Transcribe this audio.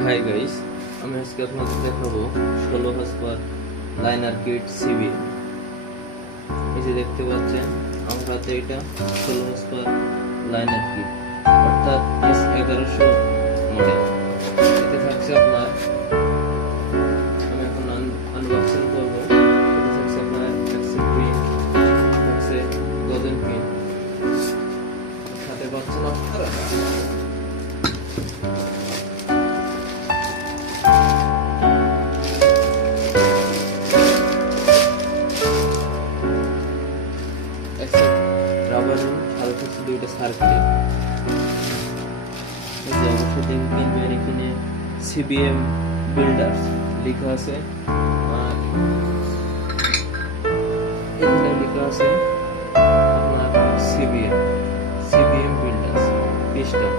Hi guys আমি আজকে আপনাদের দেখাবো ষোলো হসপার লাইনার কিট সিবি এই যে দেখতে পাচ্ছেন, আমার হাতে এটা ষোলো হসপার লাইনার কিট, অর্থাৎ এস এগারোশো মডেল। এতে থাকছে আপনার, আমি এখন আনবক্সিং করব। এতে থাকছে আপনার থাকছে পিন পিন সাথে পাচ্ছেন আপনারা। রাবার রিং আর হচ্ছে দুইটা সার্কিট অবশ্যই দেখে কিনবেন এখানে সিবিএম বিল্ডার লেখা আছে। আর এখানে লেখা আছে, আপনার সিবিএম সিবিএম বিল্ডার্স পিস্টন